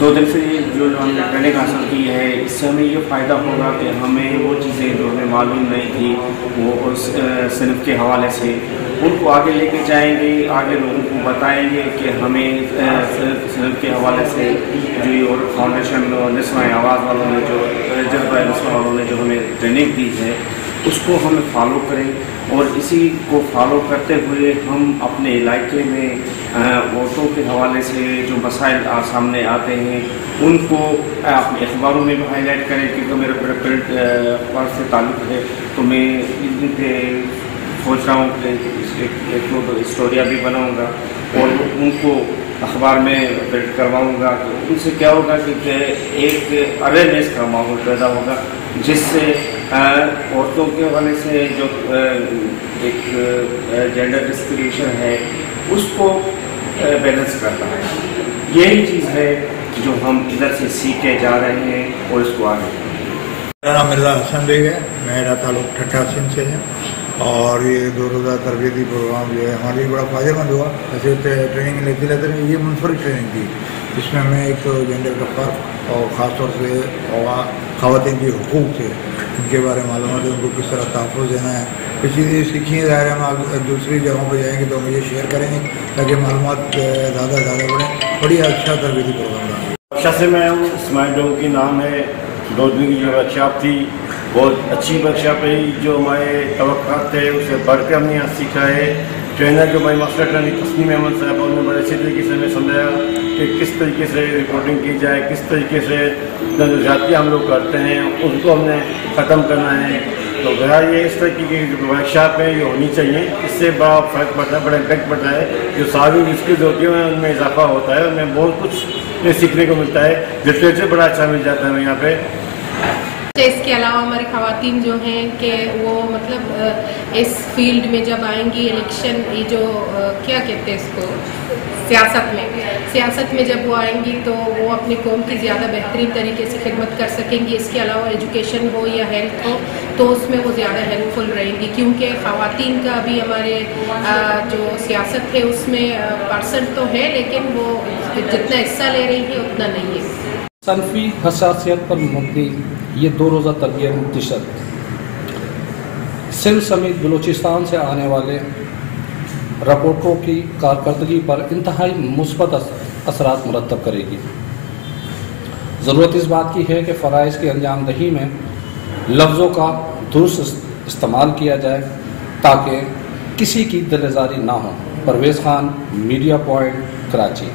2 دن سے جو ہم نے ٹریننگ حاصل کی ہے، اس سے ہمیں یہ فائدہ ہوگا کہ ہمیں وہ چیزیں جو ہمیں معلوم نہیں تھی وہ اس صنف کے حوالے سے ان کو آگے لے کے جائیں گے، آگے لوگوں کو بتائیں گے کہ ہمیں صنف کے حوالے سے جو اور فاؤنڈیشن نسواں آواز والوں نے جو جذبہ نسواں والوں نے جو ہمیں ٹریننگ دی ہے اس کو ہم فالو کریں، اور اسی کو فالو کرتے ہوئے ہم اپنے علاقے میں ووٹوں کے حوالے سے جو مسائل سامنے آتے ہیں ان کو اپنے اخباروں میں بھی ہائی لائٹ کریں، کیونکہ میرا پرنٹ اخبار سے تعلق ہے تو میں ان پہ سوچ رہا ہوں کہ ایک اسٹوریاں بھی بناؤں گا اور ان کو اخبار میں پرنٹ کرواؤں گا، تو ان سے کیا ہوگا کہ ایک اویئرنیس کا ماحول پیدا ہوگا جس سے عورتوں کے حوالے سے جو ایک جینڈر ڈسکریمنیشن ہے اس کو بیلنس کرتا ہے۔ یہی چیز ہے جو ہم ادھر سے سیکھے جا رہے ہیں اور اس کو آگے۔ میرا نام مرزا حسن بیگ ہے، میرا تعلق ٹھٹھا سندھ سے ہے، اور یہ 2 روزہ تربیتی پروگرام جو ہے ہمارے لیے بڑا فائدہ مند ہوا۔ ایسے ٹریننگ لیتے لیتے یہ منفرد ٹریننگ تھی، اس میں ہمیں ایک تو جینڈر کا فرق اور خاص طور سے خواتین کے حقوق تھے ان کے بارے میں معلومات ہے، ان کو کس طرح تحفظ دینا ہے، کچھ چیزیں سیکھی ہیں۔ ظاہر ہم دوسری جگہوں پہ جائیں گے تو ہم یہ شیئر کریں گے تاکہ معلومات زیادہ سے زیادہ بڑھیں۔ بڑی اچھا تربیتی پروگرام رہا۔ شاہ سے میں ہوں، اسماعیل ڈوم کی نام ہے۔ 2 دن کی جو ورکشاپ تھی بہت اچھی ورکشاپ رہی، جو ہمارے توقعات تھے اسے بڑھ کے ہم نے یہاں سیکھا ہے۔ ٹرینر جو ہماری ماسٹر ٹرینر تسنیم احمد صاحب، انہوں نے بڑے اچھے طریقے سے ہمیں سمجھایا کہ کس طریقے سے رپورٹنگ کی جائے، کس طریقے سے جو زیادتیاں ہم لوگ کرتے ہیں اس کو ہم نے ختم کرنا ہے۔ تو بہرحال یہ اس طرح کی جو ورکشاپ ہے یہ ہونی چاہیے، اس سے بڑا فرق پڑتا ہے، بڑا امپیکٹ پڑتا ہے۔ جو ساری اسکلز ہوتی ہیں ان میں اضافہ ہوتا ہے، ان میں بہت کچھ سیکھنے کو ملتا ہے، لٹریچر بڑا اچھا مل جاتا ہے ہمیں یہاں پہ۔ اس کے علاوہ ہماری خواتین جو ہیں کہ وہ مطلب اس فیلڈ میں جب آئیں گی الیکشن، یہ جو کیا کہتے ہیں اس کو، سیاست میں جب وہ آئیں گی تو وہ اپنے قوم کی زیادہ بہترین طریقے سے خدمت کر سکیں گی۔ اس کے علاوہ ایجوکیشن ہو یا ہیلتھ ہو تو اس میں وہ زیادہ ہیلپ فل رہیں گی، کیونکہ خواتین کا بھی ہمارے جو سیاست ہے اس میں پرسنٹ تو ہے لیکن وہ جتنا حصہ لے رہی ہیں اتنا نہیں ہے۔ صنفی حساسیت پر مبنی یہ 2 روزہ تربیت نشست سندھ سمیت بلوچستان سے آنے والے رپورٹوں کی کارکردگی پر انتہائی مثبت اثرات مرتب کرے گی۔ ضرورت اس بات کی ہے کہ فرائض کی انجام دہی میں لفظوں کا درست استعمال کیا جائے تاکہ کسی کی دل آزاری نہ ہو۔ Parvez Khan, media point, Karachi.